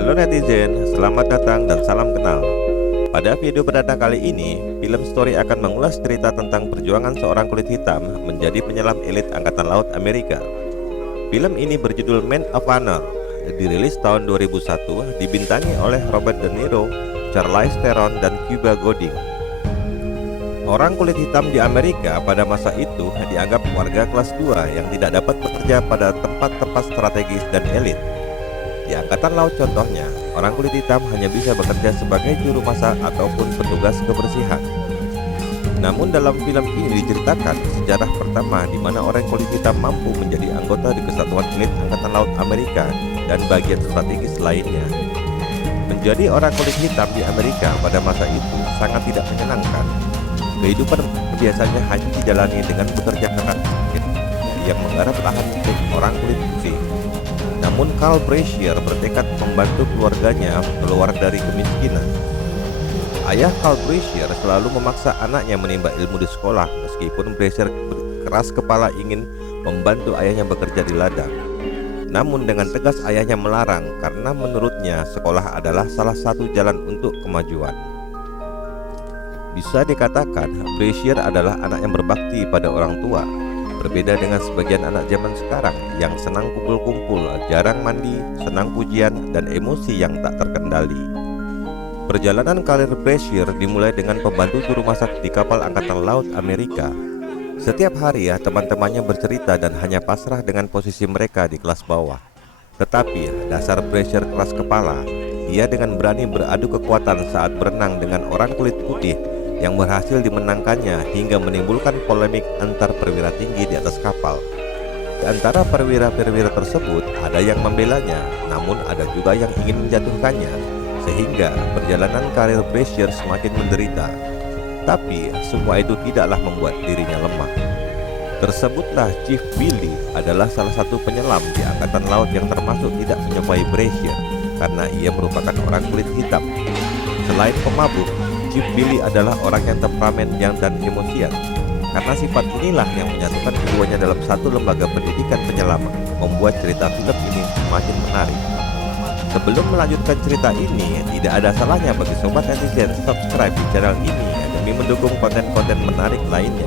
Halo netizen, selamat datang dan salam kenal. Pada video perdana kali ini, Film Story akan mengulas cerita tentang perjuangan seorang kulit hitam menjadi penyelam elit Angkatan Laut Amerika. Film ini berjudul Man of Honor, dirilis tahun 2001, dibintangi oleh Robert De Niro, Charlize Theron, dan Cuba Gooding. Orang kulit hitam di Amerika pada masa itu dianggap warga kelas 2 yang tidak dapat bekerja pada tempat-tempat strategis dan elit. Di Angkatan Laut contohnya, orang kulit hitam hanya bisa bekerja sebagai juru masak ataupun petugas kebersihan. Namun dalam film ini diceritakan sejarah pertama di mana orang kulit hitam mampu menjadi anggota di kesatuan elit Angkatan Laut Amerika dan bagian strategis lainnya. Menjadi orang kulit hitam di Amerika pada masa itu sangat tidak menyenangkan. Kehidupan biasanya hanya dijalani dengan bekerja keras yang menggarap lahan milik orang kulit putih. Namun Carl Brashear bertekad membantu keluarganya keluar dari kemiskinan. Ayah Carl Brashear selalu memaksa anaknya menimba ilmu di sekolah, meskipun Brashear keras kepala ingin membantu ayahnya bekerja di ladang. Namun dengan tegas ayahnya melarang karena menurutnya sekolah adalah salah satu jalan untuk kemajuan. Bisa dikatakan Brashear adalah anak yang berbakti pada orang tua. Berbeda dengan sebagian anak zaman sekarang yang senang kumpul-kumpul, jarang mandi, senang pujian, dan emosi yang tak terkendali. Perjalanan karir Brashear dimulai dengan pembantu juru masak di kapal Angkatan Laut Amerika. Setiap hari teman-temannya bercerita dan hanya pasrah dengan posisi mereka di kelas bawah. Tetapi dasar Brashear keras kepala. Dia dengan berani beradu kekuatan saat berenang dengan orang kulit putih yang berhasil dimenangkannya hingga menimbulkan polemik antar perwira tinggi di atas kapal. Di antara perwira-perwira tersebut ada yang membelanya, namun ada juga yang ingin menjatuhkannya, sehingga perjalanan karir Brashear semakin menderita. Tapi semua itu tidaklah membuat dirinya lemah. Tersebutlah Chief Billy adalah salah satu penyelam di Angkatan Laut yang termasuk tidak menyukai Brashear karena ia merupakan orang kulit hitam. Selain pemabuk, Chief Billy adalah orang yang temperamen dan emosian. Karena sifat inilah yang menyatukan keduanya dalam satu lembaga pendidikan penyelaman, membuat cerita film ini semakin menarik. Sebelum melanjutkan cerita ini, tidak ada salahnya bagi sobat netizen subscribe di channel ini demi mendukung konten-konten menarik lainnya.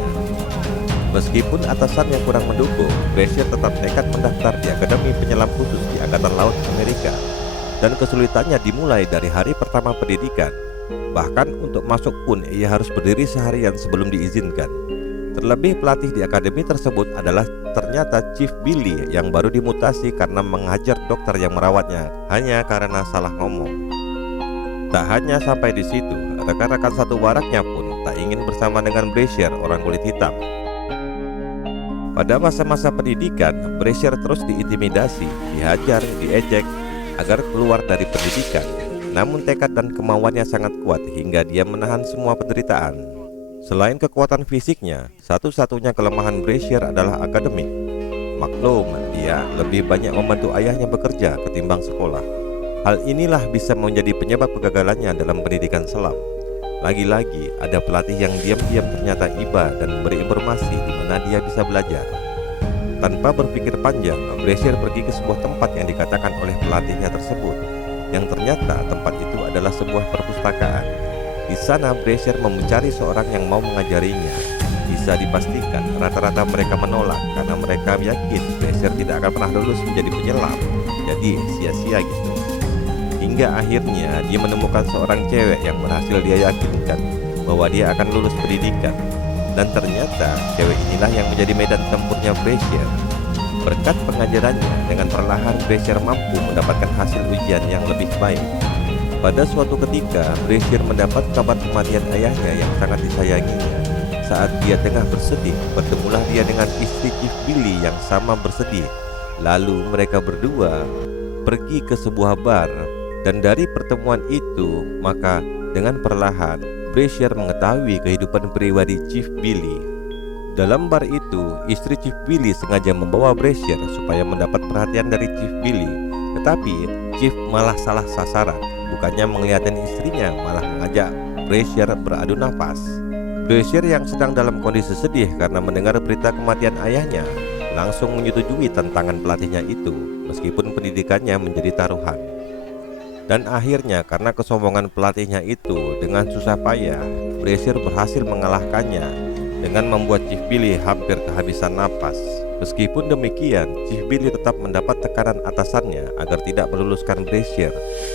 Meskipun atasannya kurang mendukung, Brashear tetap nekat mendaftar di Akademi Penyelam Khusus di Angkatan Laut Amerika. Dan kesulitannya dimulai dari hari pertama pendidikan. Bahkan untuk masuk pun ia harus berdiri seharian sebelum diizinkan. Terlebih pelatih di akademi tersebut adalah ternyata Chief Billy yang baru dimutasi karena menghajar dokter yang merawatnya hanya karena salah ngomong. Tak hanya sampai di situ, rekan-rekan satu waraknya pun tak ingin bersama dengan Brashear, orang kulit hitam. Pada masa-masa pendidikan, Brashear terus diintimidasi, dihajar, diejek agar keluar dari pendidikan. Namun tekad dan kemauannya sangat kuat hingga dia menahan semua penderitaan. Selain kekuatan fisiknya, satu-satunya kelemahan Brashear adalah akademik. Maklum, dia lebih banyak membantu ayahnya bekerja ketimbang sekolah. Hal inilah bisa menjadi penyebab kegagalannya dalam pendidikan selam. Lagi-lagi ada pelatih yang diam-diam ternyata iba dan memberi informasi di mana dia bisa belajar. Tanpa berpikir panjang, Brashear pergi ke sebuah tempat yang dikatakan oleh pelatihnya tersebut, yang ternyata tempat itu adalah sebuah perpustakaan. Di sana Brashear mencari seorang yang mau mengajarinya. Bisa dipastikan rata-rata mereka menolak karena mereka yakin Brashear tidak akan pernah lulus menjadi penyelam. Jadi sia-sia gitu. Hingga akhirnya dia menemukan seorang cewek yang berhasil dia yakinkan bahwa dia akan lulus pendidikan. Dan ternyata cewek inilah yang menjadi medan tempurnya Brashear. Berkat pengajarannya, dengan perlahan Brashear mampu mendapatkan hasil ujian yang lebih baik. Pada suatu ketika, Brashear mendapat kabar kematian ayahnya yang sangat disayanginya. Saat dia tengah bersedih, bertemulah dia dengan istri Chief Billy yang sama bersedih. Lalu mereka berdua pergi ke sebuah bar. Dan dari pertemuan itu, maka dengan perlahan Brashear mengetahui kehidupan pribadi Chief Billy. Dalam bar itu, istri Chief Billy sengaja membawa Brashear supaya mendapat perhatian dari Chief Billy. Tetapi Chief malah salah sasaran. Bukannya menglihatin istrinya, malah mengajak Brashear beradu nafas. Brashear yang sedang dalam kondisi sedih karena mendengar berita kematian ayahnya, langsung menyetujui tantangan pelatihnya itu, meskipun pendidikannya menjadi taruhan. Dan akhirnya karena kesombongan pelatihnya itu, dengan susah payah Brazier berhasil mengalahkannya dengan membuat Chief Billy hampir kehabisan napas. Meskipun demikian, Chief Billy tetap mendapat tekanan atasannya agar tidak meluluskan Brazier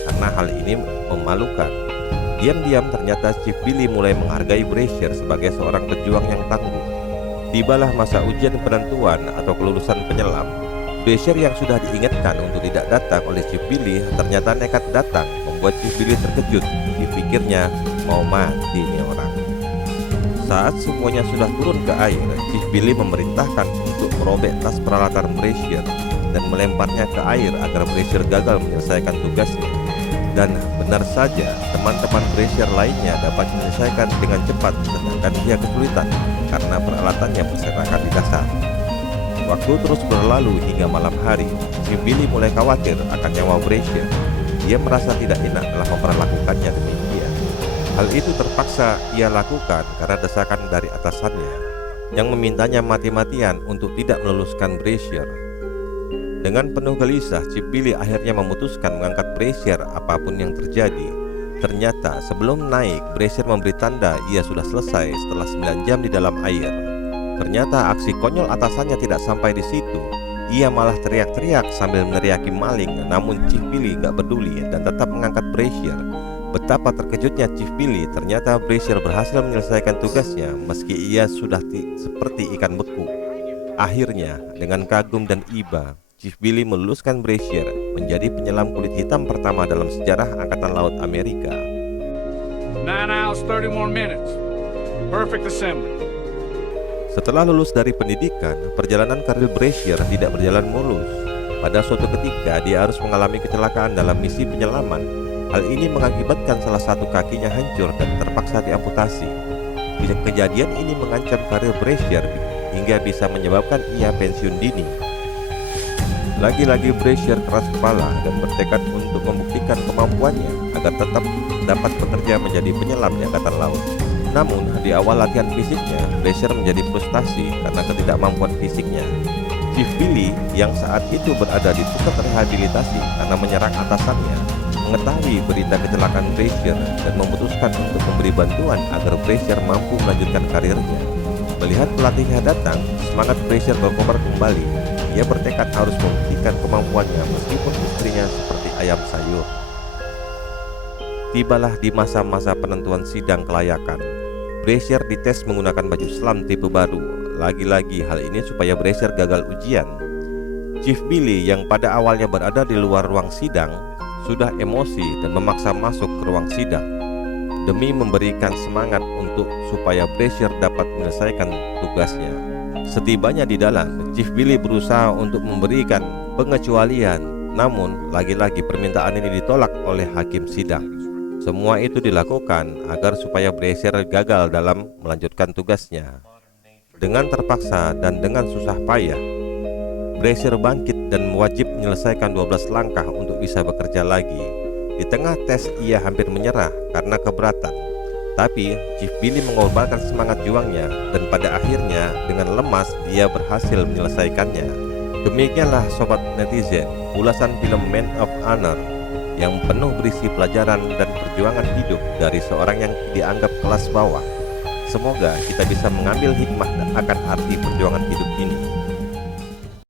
karena hal ini memalukan. Diam-diam ternyata Chief Billy mulai menghargai Brazier sebagai seorang pejuang yang tangguh. Tibalah masa ujian penentuan atau kelulusan penyelam. Brazier yang sudah diingatkan untuk tidak datang oleh Chief Billy ternyata nekat datang, membuat Chief Billy terkejut. Dipikirnya mau mati nih orang. Saat semuanya sudah turun ke air, Chief Billy memerintahkan untuk merobek tas peralatan Brazier dan melemparnya ke air agar Brazier gagal menyelesaikan tugasnya. Dan benar saja, teman-teman Brazier lainnya dapat menyelesaikan dengan cepat, sedangkan dia kesulitan karena peralatannya berserakan di dasar. Waktu terus berlalu hingga malam hari. Chief Billy mulai khawatir akan nyawa Brazier. Dia merasa tidak enak telah memperlakukannya demikian. Hal itu terpaksa ia lakukan karena desakan dari atasannya yang memintanya mati-matian untuk tidak meluluskan Brazier. Dengan penuh gelisah, Chief Billy akhirnya memutuskan mengangkat Brazier apapun yang terjadi. Ternyata sebelum naik, Brazier memberi tanda ia sudah selesai setelah 9 jam di dalam air. Ternyata aksi konyol atasannya tidak sampai di situ. Ia malah teriak-teriak sambil meneriaki maling, namun Chief Billy gak peduli dan tetap mengangkat Brazier. Betapa terkejutnya Chief Billy, ternyata Brazier berhasil menyelesaikan tugasnya meski ia sudah seperti ikan beku. Akhirnya, dengan kagum dan iba, Chief Billy meluluskan Brazier menjadi penyelam kulit hitam pertama dalam sejarah Angkatan Laut Amerika. 9 hours 30 more minutes. Perfect assembly. Setelah lulus dari pendidikan, perjalanan karir Brazier tidak berjalan mulus. Pada suatu ketika, dia harus mengalami kecelakaan dalam misi penyelaman. Hal ini mengakibatkan salah satu kakinya hancur dan terpaksa diamputasi. Kejadian ini mengancam karir Brazier hingga bisa menyebabkan ia pensiun dini. Lagi-lagi Brazier keras kepala dan bertekad untuk membuktikan kemampuannya agar tetap dapat bekerja menjadi penyelam di Angkatan Laut. Namun, di awal latihan fisiknya, Brazier menjadi frustasi karena ketidakmampuan fisiknya. Chief Billy yang saat itu berada di pusat rehabilitasi karena menyerang atasannya, mengetahui berita kecelakaan Brazier dan memutuskan untuk memberi bantuan agar Brazier mampu melanjutkan karirnya. Melihat pelatihnya datang, semangat Brazier berkobar kembali. Ia bertekad harus membuktikan kemampuannya meskipun istrinya seperti ayam sayur. Tibalah di masa-masa penentuan sidang kelayakan. Brazier dites menggunakan baju selam tipe baru. Lagi-lagi hal ini supaya Brazier gagal ujian. Chief Billy yang pada awalnya berada di luar ruang sidang sudah emosi dan memaksa masuk ke ruang sidang demi memberikan semangat untuk supaya Brazier dapat menyelesaikan tugasnya. Setibanya di dalam, Chief Billy berusaha untuk memberikan pengecualian, namun lagi-lagi permintaan ini ditolak oleh hakim sidang. Semua itu dilakukan agar supaya Brazier gagal dalam melanjutkan tugasnya. Dengan terpaksa dan dengan susah payah, Brazier bangkit dan wajib menyelesaikan 12 langkah untuk bisa bekerja lagi. Di tengah tes ia hampir menyerah karena keberatan. Tapi Chief Billy mengorbankan semangat juangnya dan pada akhirnya dengan lemas dia berhasil menyelesaikannya. Demikianlah sobat netizen, ulasan film Man of Honor yang penuh berisi pelajaran dan perjuangan hidup dari seorang yang dianggap kelas bawah. Semoga kita bisa mengambil hikmah akan arti perjuangan hidup ini.